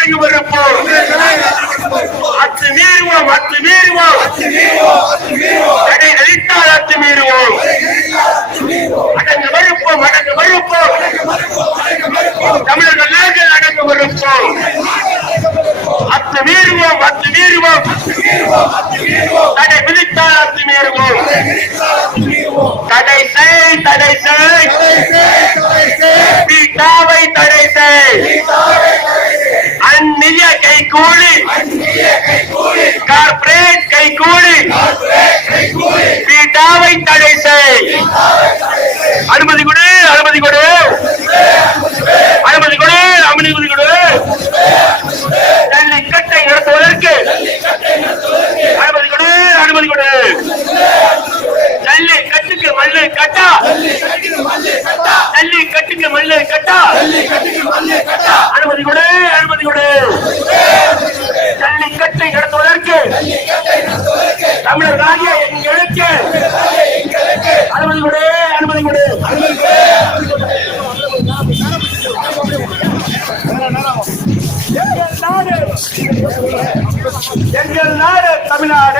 ಕಾಟಿಗೆ ಬರಪ್ಪ ಅಚ್ಚು ಮೀರುವ ಅಚ್ಚು ಮೀರುವ ತಡೆ ನಡೀತಾ ಅಚ್ಚು ಮೀರುವ அடங்கு மறுப்போம் அடங்கு மறுப்போம். தமிழக நாங்கள் அடங்கு மறுப்போம். அத்து மீறுவோம் அத்து மீறுவோம். தடை விதித்தால் அத்து மீறுவோம். தடை தடை செய் தடை செய். தடை செய். தடை செய் அனுமதி கொடு அனுமதி கொடு. அனுமதி கொடு அனுமதி கொடு. ஜல்லிக்கட்டை நடத்துவதற்கு அனுமதி கொடு அனுமதி கொடு. ஜல்லிக்கட்டுக்கு மல்லு கட்டா. ஜல்லிக்கட்டுக்கு மல்லு கட்டா. அனுமதி கொடு அனுமதி கொடு. ஜல்லிக்கட்டை நடத்துவதற்கு தமிழர்களாகிய எங்களுக்கு அனுமதி கொடு அனுமதி கொடு எங்கள் நாடு எங்கள் நாடு தமிழ்நாடு.